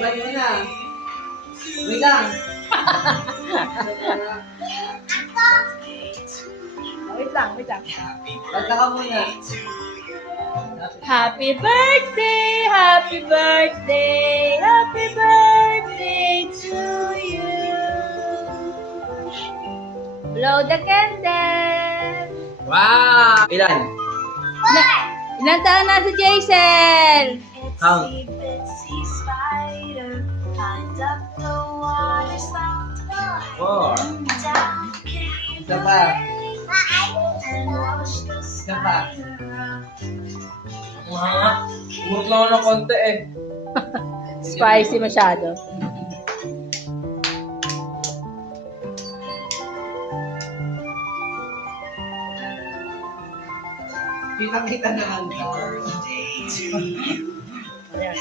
Bye muna. Wait lang. Wait lang, wait lang. Kanta ka muna. Happy birthday, happy birthday, happy birthday to you. Blow the candle. Wow! Ilan? Ilang taon na si Jason? Count. Four. Isa pa. Isa pa. Umot lang ako ng konti eh. Spicy masyado. Kita-kita naman ka. Ayan.